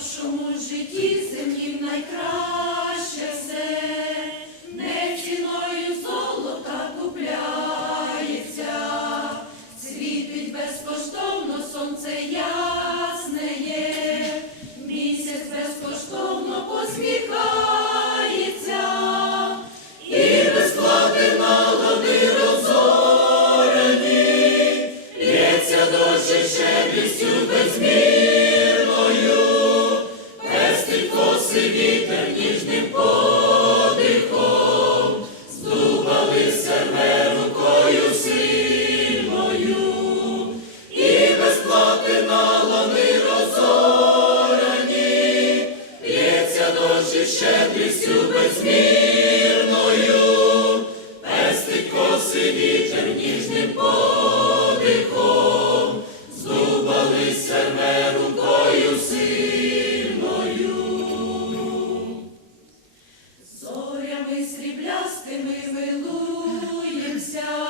нашому житті землі найкраще. радістю безмірною, пестить коси вітер ніжним подихом, здубали серме рукою сильною. Зорями сріблястими милуємся.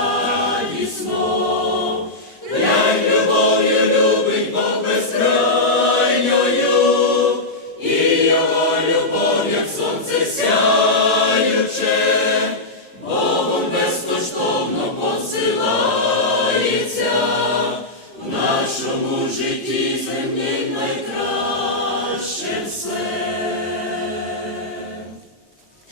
нашому житті землі найкраще.